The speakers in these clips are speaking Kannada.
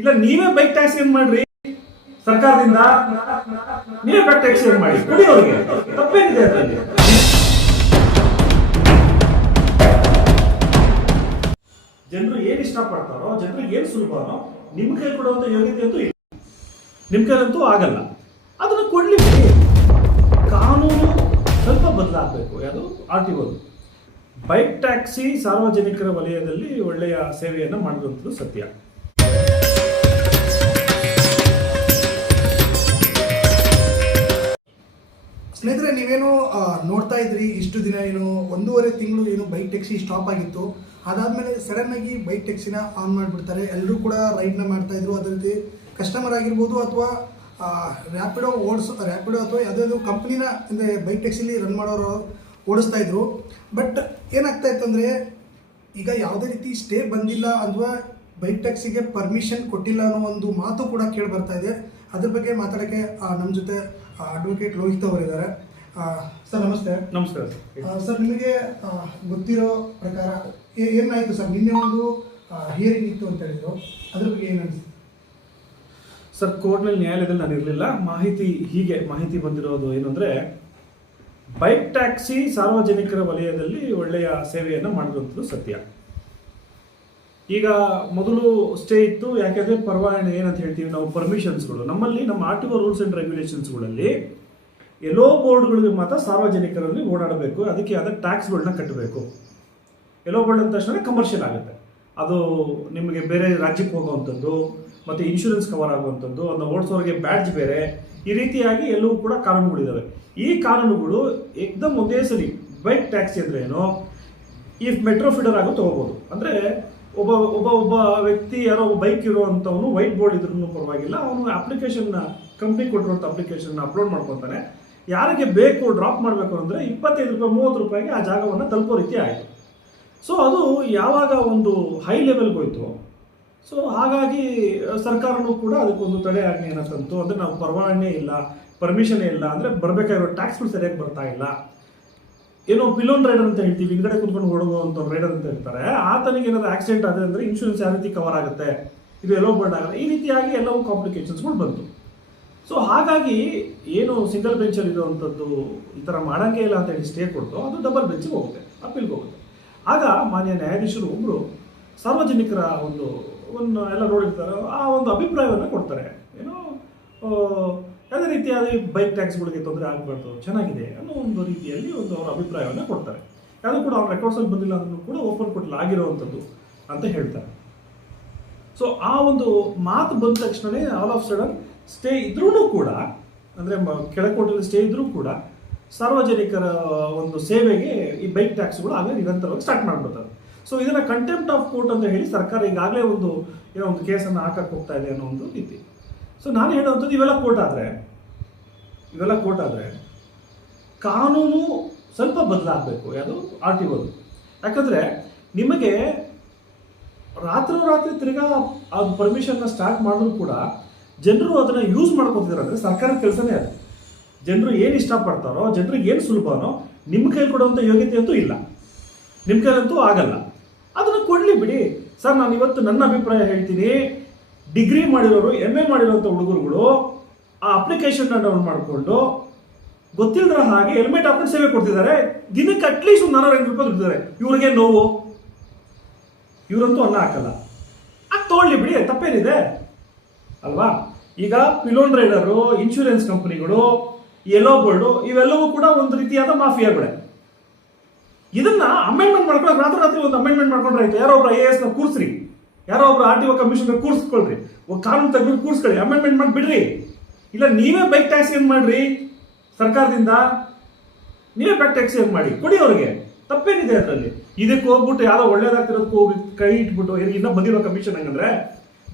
ಇಲ್ಲ ನೀವೇ ಬೈಕ್ ಟ್ಯಾಕ್ಸ್ ಏನ್ ಮಾಡ್ರಿ ಸರ್ಕಾರದಿಂದ, ನೀವೇ ಬೈಕ್ ಟ್ಯಾಕ್ಸ್ ಏನ್ ಮಾಡಿ ಕೊಡಿ ಅವ್ರಿಗೆ, ತಪ್ಪೇನಿದೆ ಅದರಲ್ಲಿ. ಜನರು ಏನ್ ಇಷ್ಟಪಡ್ತಾರೋ, ಜನರಿಗೆ ಏನ್ ಸುಲಭನೋ ನಿಮ್ ಕೈ ಕೊಡುವಂತ ಯೋಗ್ಯತೆ ಅಂತೂ ಇಲ್ಲ, ನಿಮ್ ಕೈಲಂತೂ ಆಗಲ್ಲ. ಅದನ್ನ ಕೊಡ್ಲಿ ಬಿಡಿ. ಕಾನೂನು ಸ್ವಲ್ಪ ಬದಲಾಗಬೇಕು. ಯಾವುದು RTO ಬೈಕ್ ಟ್ಯಾಕ್ಸಿ ಸಾರ್ವಜನಿಕರ ವಲಯದಲ್ಲಿ ಒಳ್ಳೆಯ ಸೇವೆಯನ್ನು ಮಾಡಿರುವಂಥದ್ದು ಸತ್ಯ. ಸ್ನೇಹಿತರೆ, ನೀವೇನು ನೋಡ್ತಾ ಇದ್ರಿ ಇಷ್ಟು ದಿನ ಏನು 1.5 ತಿಂಗಳು ಏನು ಬೈಕ್ ಟ್ಯಾಕ್ಸಿ ಸ್ಟಾಪ್ ಆಗಿತ್ತು. ಅದಾದಮೇಲೆ ಸಡನ್ನಾಗಿ ಬೈಕ್ ಟ್ಯಾಕ್ಸಿನ ಆನ್ ಮಾಡಿಬಿಡ್ತಾರೆ. ಎಲ್ಲರೂ ಕೂಡ ರೈಡ್ನ ಮಾಡ್ತಾಯಿದ್ರು. ಅದೇ ರೀತಿ ಕಸ್ಟಮರ್ ಆಗಿರ್ಬೋದು ಅಥವಾ ರ್ಯಾಪಿಡೋ ಅಥವಾ ಯಾವುದಾದ್ರು ಕಂಪ್ನಿನ ಅಂದರೆ ಬೈಕ್ ಟ್ಯಾಕ್ಸಿಲಿ ರನ್ ಮಾಡೋರು ಓಡಿಸ್ತಾ ಇದ್ರು. ಬಟ್ ಏನಾಗ್ತಾ ಇತ್ತು ಅಂದರೆ, ಈಗ ಯಾವುದೇ ರೀತಿ ಸ್ಟೇ ಬಂದಿಲ್ಲ ಅಥವಾ ಬೈಕ್ ಟ್ಯಾಕ್ಸಿಗೆ ಪರ್ಮಿಷನ್ ಕೊಟ್ಟಿಲ್ಲ ಅನ್ನೋ ಒಂದು ಮಾತು ಕೂಡ ಕೇಳಿ ಬರ್ತಾ ಇದೆ. ಅದ್ರ ಬಗ್ಗೆ ಮಾತಾಡೋಕ್ಕೆ ನಮ್ಮ ಜೊತೆ ಅಡ್ವೊಕೇಟ್ ಲೋಹಿತ್ ಅವರಿದ್ದಾರೆ. ಸರ್ ನಮಸ್ತೆ. ನಮಸ್ಕಾರ ಸರ್, ನಿಮಗೆ ಗೊತ್ತಿರೋ ಪ್ರಕಾರ ಏನಾಯಿತು ಸರ್? ನಿನ್ನೆ ಒಂದು ಹಿಯರಿಂಗ್ ಇತ್ತು ಅಂತ ಹೇಳಿದ್ರು, ಅದ್ರ ಬಗ್ಗೆ ಏನು ಅನಿಸ್ತು ಸರ್? ಕೋರ್ಟ್ನಲ್ಲಿ ನ್ಯಾಯಾಲಯದಲ್ಲಿ ನಾನು ಇರಲಿಲ್ಲ. ಮಾಹಿತಿ ಬಂದಿರೋದು ಏನು ಅಂದರೆ, ಬೈಕ್ ಟ್ಯಾಕ್ಸಿ ಸಾರ್ವಜನಿಕರ ವಲಯದಲ್ಲಿ ಒಳ್ಳೆಯ ಸೇವೆಯನ್ನು ಮಾಡಿರುವಂಥದ್ದು ಸತ್ಯ. ಈಗ ಮೊದಲು ಸ್ಟೇ ಇತ್ತು. ಯಾಕೆಂದರೆ ಪರವಾನಗಿ ಏನಂತ ಹೇಳ್ತೀವಿ ನಾವು, ಪರ್ಮಿಷನ್ಸ್ಗಳು ನಮ್ಮಲ್ಲಿ ನಮ್ಮ RTO ರೂಲ್ಸ್ ಆ್ಯಂಡ್ ರೆಗ್ಯುಲೇಷನ್ಸ್ಗಳಲ್ಲಿ ಎಲ್ಲೋ ಬೋರ್ಡ್ಗಳಿಗೆ ಮಾತ್ರ ಸಾರ್ವಜನಿಕರಲ್ಲಿ ಓಡಾಡಬೇಕು, ಅದಕ್ಕೆ ಆದ ಟ್ಯಾಕ್ಸ್ಗಳನ್ನ ಕಟ್ಟಬೇಕು. ಎಲ್ಲೋ ಬೋರ್ಡ್ ಅಂದ ತಕ್ಷಣ ಕಮರ್ಷಿಯಲ್ ಆಗುತ್ತೆ. ಅದು ನಿಮಗೆ ಬೇರೆ ರಾಜ್ಯಕ್ಕೆ ಹೋಗುವಂಥದ್ದು, ಮತ್ತು ಇನ್ಶೂರೆನ್ಸ್ ಕವರ್ ಆಗುವಂಥದ್ದು, ಅದನ್ನು ಓಡಿಸೋರಿಗೆ ಬ್ಯಾಡ್ಜ್ ಬೇರೆ, ಈ ರೀತಿಯಾಗಿ ಎಲ್ಲವೂ ಕೂಡ ಕಾನೂನುಗಳಿದ್ದಾವೆ. ಈ ಕಾನೂನುಗಳು ಏಕ್ದಮ್ ಒಂದೇ ಸರಿ ಬೈಕ್ ಟ್ಯಾಕ್ಸಿ ಅಂದರೆ ಏನು, ಈ ಮೆಟ್ರೋ ಫೀಡರ್ ಆಗೋ ತೊಗೋಬೋದು. ಅಂದರೆ ಒಬ್ಬ ವ್ಯಕ್ತಿ ಯಾರೋ ಒಬ್ಬ ಬೈಕ್ ಇರುವಂಥವನು ವೈಟ್ ಬೋರ್ಡ್ ಇದ್ರೂ ಪರವಾಗಿಲ್ಲ, ಅವನು ಅಪ್ಲಿಕೇಶನ್ನ ಕಂಪ್ನಿ ಕೊಟ್ಟಿರುವಂಥ ಅಪ್ಲಿಕೇಶನ್ನ ಅಪ್ಲೋಡ್ ಮಾಡ್ಕೊತಾನೆ. ಯಾರಿಗೆ ಬೇಕು ಡ್ರಾಪ್ ಮಾಡಬೇಕು ಅಂದರೆ 25 ರೂಪಾಯಿ 30 ರೂಪಾಯಿಗೆ ಆ ಜಾಗವನ್ನು ತಲುಪೋ ರೀತಿ ಆಯಿತು. ಸೊ ಅದು ಯಾವಾಗ ಒಂದು ಹೈ ಲೆವೆಲ್ಗೆ ಹೋಯಿತು, ಸೊ ಹಾಗಾಗಿ ಸರ್ಕಾರನೂ ಕೂಡ ಅದಕ್ಕೊಂದು ತಡೆ ಆಜ್ಞೆಯನ್ನು ತಂತು. ಅಂದರೆ ನಾವು ಪರವಾನಗಿ ಇಲ್ಲ, ಪರ್ಮಿಷನೇ ಇಲ್ಲ, ಅಂದರೆ ಬರಬೇಕಾಗಿರೋ ಟ್ಯಾಕ್ಸ್ಗಳು ಸರಿಯಾಗಿ ಬರ್ತಾ ಇಲ್ಲ. ಏನೋ ಪಿಲೋನ್ ರೈಡರ್ ಅಂತ ಹೇಳ್ತೀವಿ, ಹಿಂಗಡೆ ಕುತ್ಕೊಂಡು ಹೊಡುವಂಥ ರೈಡರ್ ಅಂತ ಹೇಳ್ತಾರೆ. ಆತನಿಗೆ ಏನಾದರೂ ಆಕ್ಸಿಡೆಂಟ್ ಆದರೆ ಅಂದರೆ ಇನ್ಶೂರೆನ್ಸ್ ಯಾವ ರೀತಿ ಕವರ್ ಆಗುತ್ತೆ, ಇದು ಎಲ್ಲೋ ಬರ್ಡ್ ಆಗಲ್ಲ, ಈ ರೀತಿಯಾಗಿ ಎಲ್ಲವೂ ಕಾಂಪ್ಲಿಕೇಶನ್ಸ್ಗಳು ಬಂತು. ಸೊ ಹಾಗಾಗಿ ಏನು ಸಿಂಗಲ್ ಬೆಂಚಲ್ಲಿ ಇರುವಂಥದ್ದು ಈ ಥರ ಮಾಡೋಂಗೇ ಇಲ್ಲ ಅಂತ ಹೇಳಿ ಸ್ಟೇ ಕೊಡ್ತು, ಅದು ಡಬಲ್ ಬೆಂಚಿಗೆ ಹೋಗುತ್ತೆ, ಅಪೀಲ್ಗೆ ಹೋಗುತ್ತೆ. ಆಗ ಮಾನ್ಯ ನ್ಯಾಯಾಧೀಶರು ಒಬ್ಬರು ಸಾರ್ವಜನಿಕರ ಒಂದು ಎಲ್ಲ ನೋಡಿರ್ತಾರೆ, ಆ ಒಂದು ಅಭಿಪ್ರಾಯವನ್ನು ಕೊಡ್ತಾರೆ. ಏನೋ ಯಾವುದೇ ರೀತಿಯಾದ ಬೈಕ್ ಟ್ಯಾಕ್ಸ್ಗಳಿಗೆ ತೊಂದರೆ ಆಗಬಾರ್ದು, ಚೆನ್ನಾಗಿದೆ ಅನ್ನೋ ಒಂದು ರೀತಿಯಲ್ಲಿ ಅವರ ಅಭಿಪ್ರಾಯವನ್ನು ಕೊಡ್ತಾರೆ. ಯಾವುದೂ ಕೂಡ ಅವ್ರ ರೆಕಾರ್ಡ್ಸಲ್ಲಿ ಬಂದಿಲ್ಲ ಅದನ್ನು ಕೂಡ ಓಪನ್ ಕೊಟ್ಟಿಲ್ಲ ಆಗಿರುವಂಥದ್ದು ಅಂತ ಹೇಳ್ತಾರೆ. ಸೊ ಆ ಒಂದು ಮಾತು ಬಂದ ತಕ್ಷಣವೇ ಆಲ್ ಆಫ್ ಸಡನ್ ಸ್ಟೇ ಇದ್ರೂ ಕೂಡ, ಅಂದರೆ ಕೆಳಕೋಟೆಯಲ್ಲಿ ಸ್ಟೇ ಇದ್ರೂ ಕೂಡ ಸಾರ್ವಜನಿಕರ ಒಂದು ಸೇವೆಗೆ ಈ ಬೈಕ್ ಟ್ಯಾಕ್ಸ್ಗಳು ಆಗಲೇ ನಿರಂತರವಾಗಿ ಸ್ಟಾರ್ಟ್ ಮಾಡಿಬಿಡ್ತಾರೆ. ಸೊ ಇದನ್ನು ಕಂಟೆಂಪ್ಟ್ ಆಫ್ ಕೋರ್ಟ್ ಅಂತ ಹೇಳಿ ಸರ್ಕಾರ ಈಗಾಗಲೇ ಒಂದು ಕೇಸನ್ನು ಹಾಕಕ್ಕೆ ಹೋಗ್ತಾ ಇದೆ ಅನ್ನೋ ಒಂದು ರೀತಿ. ಸೊ ನಾನು ಹೇಳುವಂಥದ್ದು, ಇವೆಲ್ಲ ಕೋರ್ಟ್ ಆದರೆ ಕಾನೂನು ಸ್ವಲ್ಪ ಬದಲಾಗಬೇಕು. ಯಾವುದು RTO. ಯಾಕಂದರೆ ನಿಮಗೆ ರಾತ್ರಿ ತಿರ್ಗಾ ಅದು ಪರ್ಮಿಷನ್ನ ಸ್ಟಾರ್ಟ್ ಮಾಡಿದ್ರು ಕೂಡ ಜನರು ಅದನ್ನು ಯೂಸ್ ಮಾಡ್ಕೊತಿದ್ದಾರೆ. ಅಂದರೆ ಸರ್ಕಾರದ ಕೆಲಸನೇ ಅದು. ಜನರು ಏನು ಇಷ್ಟಪಡ್ತಾರೋ, ಜನರಿಗೆ ಏನು ಸುಲಭನೋ ನಿಮ್ಮ ಕೈ ಕೊಡುವಂಥ ಯೋಗ್ಯತೆ ಅಂತೂ ಇಲ್ಲ, ನಿಮ್ಮ ಕೈಲಂತೂ ಆಗಲ್ಲ. ಅದನ್ನು ಕೊಡಲಿ ಬಿಡಿ ಸರ್. ನಾನು ಇವತ್ತು ನನ್ನ ಅಭಿಪ್ರಾಯ ಹೇಳ್ತೀನಿ. ಡಿಗ್ರಿ ಮಾಡಿರೋರು, MA ಮಾಡಿರೋಂಥ ಹುಡುಗರುಗಳು ಆ ಅಪ್ಲಿಕೇಶನ್ನ ಡೌನ್ ಮಾಡಿಕೊಂಡು ಗೊತ್ತಿಲ್ಲದ್ರ ಹಾಗೆ ಹೆಲ್ಮೆಟ್ ಹಾಕೊಂಡು ಸೇವೆ ಕೊಡ್ತಿದ್ದಾರೆ. ದಿನಕ್ಕೆ ಅಟ್ಲೀಸ್ಟ್ ಒಂದು 400 ರೂಪಾಯಿ ದುಡ್ಡಿದ್ದಾರೆ. ಇವ್ರಿಗೆ ನೋವು, ಇವರಂತೂ ಅನ್ನ ಹಾಕಲ್ಲ. ಅದು ತೊಗೊಳ್ಳಿ ಬಿಡಿ, ತಪ್ಪೇನಿದೆ ಅಲ್ವಾ? ಈಗ ಪಿಲೋನ್ ರೈಡರು, ಇನ್ಶೂರೆನ್ಸ್ ಕಂಪನಿಗಳು, ಎಲ್ಲೋ ಬೋರ್ಡು, ಇವೆಲ್ಲವೂ ಕೂಡ ಒಂದು ರೀತಿಯಾದ ಮಾಫಿಯಾಗಳೇ. ಇದನ್ನ ಅಮೆಂಡ್ಮೆಂಟ್ ಮಾಡ್ಕೊಂಡು ರಾತ್ರಿ ಒಂದು ಅಮೆಂಡ್ಮೆಂಟ್ ಮಾಡ್ಕೊಂಡ್ರೆ ಆಯ್ತು. ಯಾರೋ ಒಬ್ರು IAS ನ ಕೂರಿಸ್ರಿ, ಯಾರೋ ಒಬ್ರು RTO ಕಮಿಷನರ್ ಕೂರಿಸ್ಕೊಳ್ರಿ, ಕಾನೂನು ತೆಗೆದು ಕೂರಿಸ್ಕೊಳ್ಳಿ, ಅಮೆಂಡ್ಮೆಂಟ್ ಮಾಡಿ ಬಿಡ್ರಿ. ಇಲ್ಲ ನೀವೇ ಬೈಕ್ ಟ್ಯಾಕ್ಸಿ ಏನು ಮಾಡ್ರಿ ಸರ್ಕಾರದಿಂದ, ನೀವೇ ಬೈಕ್ ಟ್ಯಾಕ್ಸಿ ಏನು ಮಾಡಿ ಕೊಡಿ ಅವ್ರಿಗೆ, ತಪ್ಪೇನಿದೆ ಅದರಲ್ಲಿ. ಇದಕ್ಕೆ ಹೋಗ್ಬಿಟ್ಟು ಯಾರೋ ಒಳ್ಳೇದಾಗ್ತಿರೋದಕ್ಕೆ ಹೋಗಿ ಕೈ ಇಟ್ಬಿಟ್ಟು ಇನ್ನೂ ಬಂದಿರೋ ಕಮಿಷನ್ ಹಂಗಂದ್ರೆ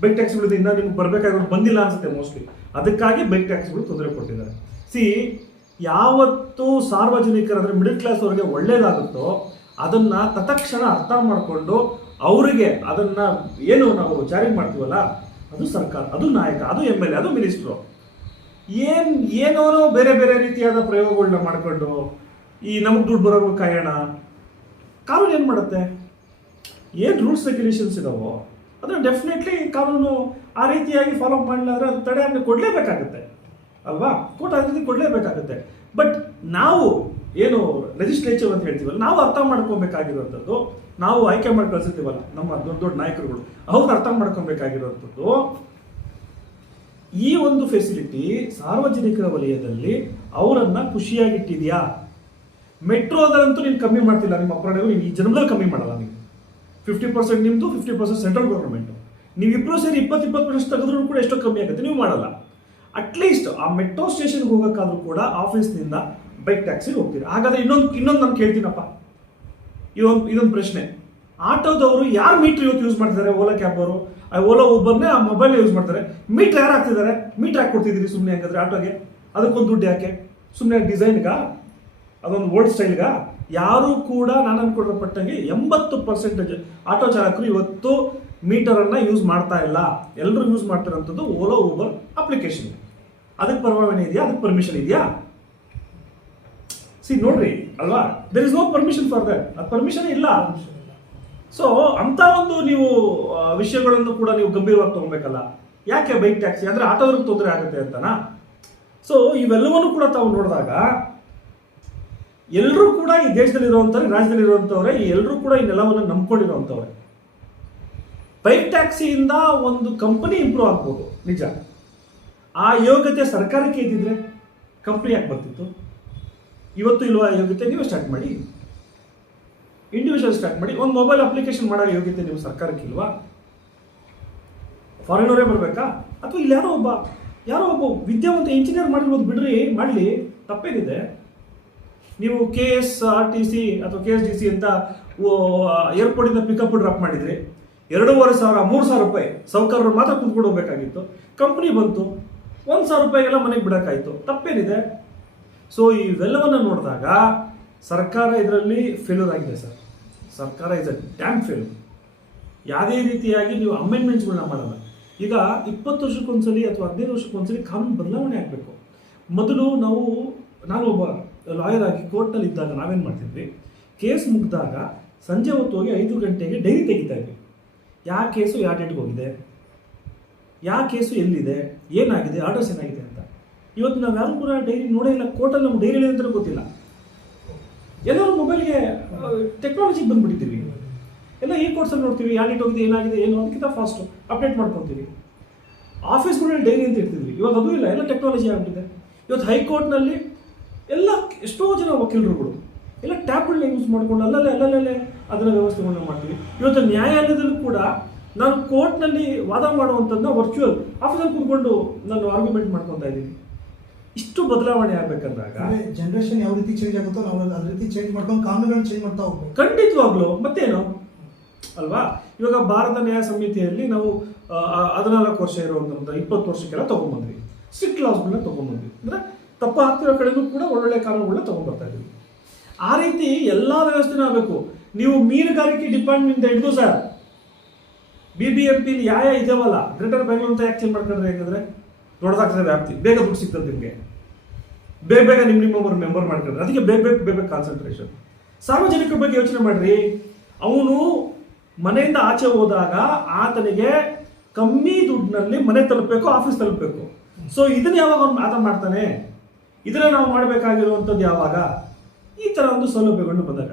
ಬೈಕ್ ಟ್ಯಾಕ್ಸಿಗಳಿಂದ ಇನ್ನೂ ನಿಮ್ಗೆ ಬರಬೇಕಾಗಿರೋದು ಬಂದಿಲ್ಲ ಅನ್ಸುತ್ತೆ ಮೋಸ್ಟ್ಲಿ. ಅದಕ್ಕಾಗಿ ಬೈಕ್ ಟ್ಯಾಕ್ಸಿಗಳು ತೊಂದರೆ ಕೊಟ್ಟಿದ್ದಾರೆ. ಯಾವತ್ತು ಸಾರ್ವಜನಿಕರ ಅಂದರೆ ಮಿಡಲ್ ಕ್ಲಾಸ್ ಅವರಿಗೆ ಒಳ್ಳೇದಾಗುತ್ತೋ ಅದನ್ನು ತತ್ಕ್ಷಣ ಅರ್ಥ ಮಾಡಿಕೊಂಡು ಅವರಿಗೆ ಅದನ್ನು ಏನು ನಾವು ಜಾರಿ ಮಾಡ್ತೀವಲ್ಲ, ಅದು ಸರ್ಕಾರ, ಅದು ನಾಯಕ, ಅದು MLA, ಅದು ಮಿನಿಸ್ಟ್ರು, ಏನೋ ಬೇರೆ ರೀತಿಯಾದ ಪ್ರಯೋಗಗಳನ್ನ ಮಾಡಿಕೊಂಡು ಈ ನಮಗೆ ದುಡ್ಡು ಬರೋರು ಕಾಯೋಣ. ಕಾನೂನು ಏನು ಮಾಡುತ್ತೆ? ಏನು ರೂಲ್ಸ್ ರೆಗ್ಯುಲೇಷನ್ಸ್ ಇದಾವೋ ಅದನ್ನು ಡೆಫಿನೆಟ್ಲಿ ಕಾನೂನು ಆ ರೀತಿಯಾಗಿ ಫಾಲೋ ಮಾಡಲಾದ್ರೆ ಅದು ತಡೆಯಾಜ್ಞೆ ಕೊಡಲೇಬೇಕಾಗುತ್ತೆ ಅಲ್ವಾ, ಕೋರ್ಟ್ ಆ ರೀತಿ ಕೊಡಲೇಬೇಕಾಗುತ್ತೆ. ಬಟ್ ನಾವು ಏನು ಲೆಜಿಸ್ಲೇಚರ್ ಅಂತ ಹೇಳ್ತೀವಲ್ಲ, ನಾವು ಅರ್ಥ ಮಾಡ್ಕೊಬೇಕಾಗಿರುವಂಥದ್ದು, ನಾವು ಆಯ್ಕೆ ಮಾಡಿ ಕಳಿಸಿರ್ತೀವಲ್ಲ ನಮ್ಮ ದೊಡ್ಡ ದೊಡ್ಡ ನಾಯಕರುಗಳು, ಅವ್ರು ಅರ್ಥ ಮಾಡ್ಕೊಬೇಕಾಗಿರುವಂಥದ್ದು, ಈ ಒಂದು ಫೆಸಿಲಿಟಿ ಸಾರ್ವಜನಿಕರ ವಲಯದಲ್ಲಿ ಅವರನ್ನ ಖುಷಿಯಾಗಿಟ್ಟಿದ್ಯಾ? ಮೆಟ್ರೋದಲ್ಲಂತೂ ನೀನು ಕಮ್ಮಿ ಮಾಡ್ತಿಲ್ಲ, ನಿಮ್ಮ ಅಪರಾಧಗಳು ನೀನು ಈ ಜನ್ಮದಲ್ಲಿ ಕಮ್ಮಿ ಮಾಡಲ್ಲ. ನೀವು 50% ನಿಮ್ಮದು, 50% ಸೆಂಟ್ರಲ್ ಗೌರ್ಮೆಂಟು, ನೀವಿಬ್ಬರು ಸೇರಿ 20% ತೆಗೆದ್ರೂ ಕೂಡ ಎಷ್ಟೋ ಕಮ್ಮಿ ಆಗುತ್ತೆ, ನೀವು ಮಾಡಲ್ಲ. ಅಟ್ಲೀಸ್ಟ್ ಆ ಮೆಟ್ರೋ ಸ್ಟೇಷನ್ಗೆ ಹೋಗೋಕ್ಕಾದ್ರೂ ಕೂಡ ಆಫೀಸ್ನಿಂದ ಬೈಕ್ ಟ್ಯಾಕ್ಸಿಗೆ ಹೋಗ್ತೀರಿ. ಹಾಗಾದ್ರೆ ಇನ್ನೊಂದು ನಾನು ಕೇಳ್ತೀನಪ್ಪ, ಇದೊಂದು ಪ್ರಶ್ನೆ, ಆಟೋದವರು ಯಾರು ಮೀಟ್ರ್ ಇವತ್ತು ಯೂಸ್ ಮಾಡ್ತಿದ್ದಾರೆ? ಓಲಾ ಕ್ಯಾಬ್ ಅವರು, ಓಲಾ ಊಬರ್ನೇ ಆ ಮೊಬೈಲ್ ಯೂಸ್ ಮಾಡ್ತಾರೆ. ಮೀಟ್ರ್ ಯಾರು ಹಾಕ್ತಿದ್ದಾರೆ? ಮೀಟ್ರ್ ಹಾಕಿ ಕೊಡ್ತಿದ್ದೀರಿ ಸುಮ್ಮನೆ ಹಂಗಾದ್ರೆ ಆಟೋಗೆ, ಅದಕ್ಕೊಂದು ದುಡ್ಡು ಯಾಕೆ? ಸುಮ್ಮನೆ ಡಿಸೈನ್ಗಾ, ಅದೊಂದು ಓಲ್ಡ್ ಸ್ಟೈಲ್ಗಾ? ಯಾರು ಕೂಡ ನಾನು ಅನ್ಕೊಳ್ಪಟ್ಟಂಗೆ 80% ಆಟೋ ಚಾಲಕರು ಇವತ್ತು ಮೀಟರನ್ನು ಯೂಸ್ ಮಾಡ್ತಾ ಇಲ್ಲ. ಎಲ್ಲರೂ ಯೂಸ್ ಮಾಡ್ತಿರೋಂಥದ್ದು ಓಲಾ ಊಬರ್ ಅಪ್ಲಿಕೇಶನ್. ಅದಕ್ಕೆ ಪರವಾನಗಿ ಇದೆಯಾ? ಅದಕ್ಕೆ ಪರ್ಮಿಷನ್ ಇದೆಯಾ? ನೋಡ್ರಿ ಅಲ್ವಾ, there is no permission for that, ಅದು ಪರ್ಮಿಷನ್ ಇಲ್ಲ. ಸೊ ಅಂತ ಒಂದು ನೀವು ವಿಷಯಗಳನ್ನು ಕೂಡ ನೀವು ಗಂಭೀರವಾಗಿ ತಗೊಬೇಕಲ್ಲ. ಯಾಕೆ ಬೈಕ್ ಟ್ಯಾಕ್ಸಿ ಅಂದ್ರೆ ಆಟೋದವ್ರಿಗೆ ತೊಂದರೆ ಆಗುತ್ತೆ ಅಂತನಾ? ಸೊ ಇವೆಲ್ಲವನ್ನೂ ಕೂಡ ತಾವು ನೋಡಿದಾಗ ಎಲ್ಲರೂ ಕೂಡ ಈ ದೇಶದಲ್ಲಿರುವಂಥವ್ರೆ, ರಾಜ್ಯದಲ್ಲಿರುವಂಥವ್ರೆ, ಎಲ್ಲರೂ ಕೂಡ ಈ ನೆಲವನ್ನು ನಂಬ್ಕೊಂಡಿರುವಂಥವ್ರೆ. ಬೈಕ್ ಟ್ಯಾಕ್ಸಿಯಿಂದ ಒಂದು ಕಂಪನಿ ಇಂಪ್ರೂವ್ ಆಗ್ಬೋದು ನಿಜ. ಆ ಯೋಗ್ಯತೆ ಸರ್ಕಾರಕ್ಕೆ ಇದ್ದಿದ್ರೆ ಕಂಪ್ನಿ ಯಾಕೆ ಬರ್ತಿತ್ತು? ಇವತ್ತು ಇಲ್ವಾ ಯೋಗ್ಯತೆ? ನೀವು ಸ್ಟಾರ್ಟ್ ಮಾಡಿ, ಇಂಡಿವಿಜುವಲ್ ಸ್ಟಾರ್ಟ್ ಮಾಡಿ. ಒಂದು ಮೊಬೈಲ್ ಅಪ್ಲಿಕೇಶನ್ ಮಾಡೋ ಯೋಗ್ಯತೆ ನೀವು ಸರ್ಕಾರಕ್ಕೆ ಇಲ್ವಾ? ಫಾರಿನವರೇ ಬರಬೇಕಾ? ಅಥವಾ ಇಲ್ಲಿ ಯಾರೋ ಒಬ್ಬ ವಿದ್ಯಾವಂತ ಇಂಜಿನಿಯರ್ ಮಾಡಿರ್ಬೋದು ಬಿಡ್ರಿ, ಮಾಡಲಿ, ತಪ್ಪೇನಿದೆ? ನೀವು KSRTC ಅಥವಾ KSDC ಅಂತ ಏರ್ಪೋರ್ಟಿಂದ ಪಿಕಪ್ ಡ್ರಾಪ್ ಮಾಡಿದ್ರಿ, 2,500 3,000 ರೂಪಾಯಿ ಸೌಕರ್ಯರು ಮಾತ್ರ ಕುಂತ್ಕೊಂಡು ಹೋಗ್ಬೇಕಾಗಿತ್ತು. ಕಂಪ್ನಿ ಬಂತು, 1,000 ರೂಪಾಯಿಗೆಲ್ಲ ಮನೆಗೆ ಬಿಡೋಕ್ಕಾಯ್ತು, ತಪ್ಪೇನಿದೆ? ಸೊ ಇವೆಲ್ಲವನ್ನು ನೋಡಿದಾಗ ಸರ್ಕಾರ ಇದರಲ್ಲಿ ಫೇಲ್ಯೂರ್ ಆಗಿದೆ ಸರ್. ಸರ್ಕಾರ ಇಸ್ ಅ ಡ್ಯಾಮ್ ಫೇಲ್ಯೂರ್. ಯಾವುದೇ ರೀತಿಯಾಗಿ ನೀವು ಅಮೆಂಡ್ಮೆಂಟ್ಸ್ಗಳನ್ನ ಮಾಡಲ್ಲ. ಈಗ 20 ವರ್ಷಕ್ಕೊಂದ್ಸಲಿ ಅಥವಾ 15 ವರ್ಷಕ್ಕೊಂದ್ಸಲಿ ಕಾನೂನು ಬದಲಾವಣೆ ಆಗಬೇಕು. ಮೊದಲು ನಾನು ಒಬ್ಬ ಲಾಯರ್ ಆಗಿ ಕೋರ್ಟ್ನಲ್ಲಿ ಇದ್ದಾಗ ನಾವೇನು ಮಾಡ್ತಿದ್ವಿ, ಕೇಸ್ ಮುಗಿದಾಗ ಸಂಜೆ ಹೊತ್ತು ಹೋಗಿ 5 ಗಂಟೆಗೆ ಡೈರಿ ತೆಗಿತಾ ಇದ್ವಿ. ಯಾವ ಕೇಸು ಯಾವ ಡೇಟ್ಗೆ ಹೋಗಿದೆ, ಯಾವ ಕೇಸು ಎಲ್ಲಿದೆ, ಏನಾಗಿದೆ, ಆರ್ಡರ್ಸ್ ಏನಾಗಿದೆ ಅಂತ. ಇವತ್ತು ನಾವು ಯಾರು ಕೂಡ ಡೈರಿ ನೋಡೇ ಇಲ್ಲ. ಕೋರ್ಟಲ್ಲಿ ನಮ್ಗೆ ಡೈರಿ ಅಂತ ಗೊತ್ತಿಲ್ಲ. ಎಲ್ಲರೂ ಮೊಬೈಲ್ಗೆ ಟೆಕ್ನಾಲಜಿಗೆ ಬಂದ್ಬಿಟ್ಟಿದ್ದೀವಿ. ಎಲ್ಲ ಈ ಕೋರ್ಸಲ್ಲಿ ನೋಡ್ತೀವಿ, ಯಾವ ಡೇಟ್ ಹೋಗಿದೆ, ಏನಾಗಿದೆ, ಏನು ಅದಕ್ಕಿಂತ ಫಾಸ್ಟು ಅಪ್ಡೇಟ್ ಮಾಡ್ಕೊತೀವಿ. ಆಫೀಸ್ಗಳಲ್ಲಿ ಡೈರಿ ಅಂತ ಇರ್ತಿದ್ವಿ, ಇವಾಗ ಅದು ಇಲ್ಲ, ಎಲ್ಲ ಟೆಕ್ನಾಲಜಿ ಆಗ್ಬಿಟ್ಟಿದೆ. ಇವತ್ತು ಹೈಕೋರ್ಟ್ನಲ್ಲಿ ಎಲ್ಲ ಎಷ್ಟೋ ಜನ ವಕೀಲರುಗಳು ಎಲ್ಲ ಟ್ಯಾಬ್ಗಳನ್ನ ಯೂಸ್ ಮಾಡ್ಕೊಂಡು ಅಲ್ಲಲ್ಲೇ ಅದರ ವ್ಯವಸ್ಥೆಗಳನ್ನ ಮಾಡ್ತೀವಿ. ಇವತ್ತು ನ್ಯಾಯಾಲಯದಲ್ಲೂ ಕೂಡ ನಾನು ಕೋರ್ಟ್ನಲ್ಲಿ ವಾದ ಮಾಡುವಂಥದ್ದನ್ನ ವರ್ಚುವಲ್ ಆಫೀಸಲ್ಲಿ ಕೂತ್ಕೊಂಡು ನಾನು ಆರ್ಗ್ಯುಮೆಂಟ್ ಮಾಡ್ಕೊತಾ ಇದ್ದೀನಿ. ಇಷ್ಟು ಬದಲಾವಣೆ ಆಗ್ಬೇಕಂದಾಗ ಜನರೇಷನ್ ಯಾವ ರೀತಿ ಚೇಂಜ್ ಆಗುತ್ತೋ ನಾವು ಅದೇ ರೀತಿ ಚೇಂಜ್ ಮಾಡ್ಕೊಂಡು ಕಾನೂನುಗಳನ್ನ ಚೇಂಜ್ ಮಾಡ್ತಾ ಹೋಗ್ಬೇಕು. ಖಂಡಿತವಾಗ್ಲು ಮತ್ತೇನು ಅಲ್ವಾ? ಇವಾಗ ಭಾರತ ನ್ಯಾಯ ಸಮಿತಿಯಲ್ಲಿ ನಾವು 14 ವರ್ಷ ಇರುವಂಥ 20 ವರ್ಷಕ್ಕೆಲ್ಲ ತೊಗೊಂಡ್ಬಂದ್ವಿ. ಸ್ಟ್ರಿಕ್ಟ್ ಲಾಸ್ಗಳನ್ನ ತೊಗೊಂಡ್ಬಂದ್ವಿ. ಅಂದರೆ ತಪ್ಪ ಆಗ್ತಿರೋ ಕಡೆನೂ ಕೂಡ ಒಳ್ಳೊಳ್ಳೆ ಕಾನೂನುಗಳನ್ನ ತೊಗೊಂಡ್ಬರ್ತಾ ಇದ್ದೀವಿ. ಆ ರೀತಿ ಎಲ್ಲ ವ್ಯವಸ್ಥೆನೂ ಆಗಬೇಕು. ನೀವು ಮೀನುಗಾರಿಕೆ ಡಿಪಾರ್ಟ್ಮೆಂಟ್ ಹಿಡಿದು ಸರ್, BBMPಲಿ ಯಾವ ಇದಾವಲ್ಲ, ಗ್ರೇಟರ್ ಬೆಂಗಳೂರು ಅಂತ ಯಾಕೆ ಚೇಂಜ್ ಮಾಡ್ಕೊಂಡ್ರೆ ಹೇಗಿದ್ರೆ ದೊಡ್ಡದಾಗ್ತದೆ ವ್ಯಾಪ್ತಿ, ಬೇಗ ದುಡ್ಡು ಸಿಗ್ತದೆ ನಿಮಗೆ, ಬೇಗ ನಿಮ್ಮ ಮೆಂಬರ್ ಮಾಡ್ಕೊಂಡ್ರೆ, ಅದಕ್ಕೆ ಬೇಗ ಕಾನ್ಸಂಟ್ರೇಷನ್. ಸಾರ್ವಜನಿಕರ ಬಗ್ಗೆ ಯೋಚನೆ ಮಾಡ್ರಿ. ಅವನು ಮನೆಯಿಂದ ಆಚೆ ಹೋದಾಗ ಆತನಿಗೆ ಕಮ್ಮಿ ದುಡ್ಡಿನಲ್ಲಿ ಮನೆ ತಲುಪಬೇಕು, ಆಫೀಸ್ ತಲುಪಬೇಕು. ಸೊ ಇದನ್ನ ಯಾವಾಗ ಅವ್ನು ಆತ ಮಾಡ್ತಾನೆ? ಇದನ್ನ ನಾವು ಮಾಡಬೇಕಾಗಿರುವಂಥದ್ದು ಯಾವಾಗ? ಈ ಥರ ಒಂದು ಸೌಲಭ್ಯಗಳನ್ನು ಬಂದಾಗ.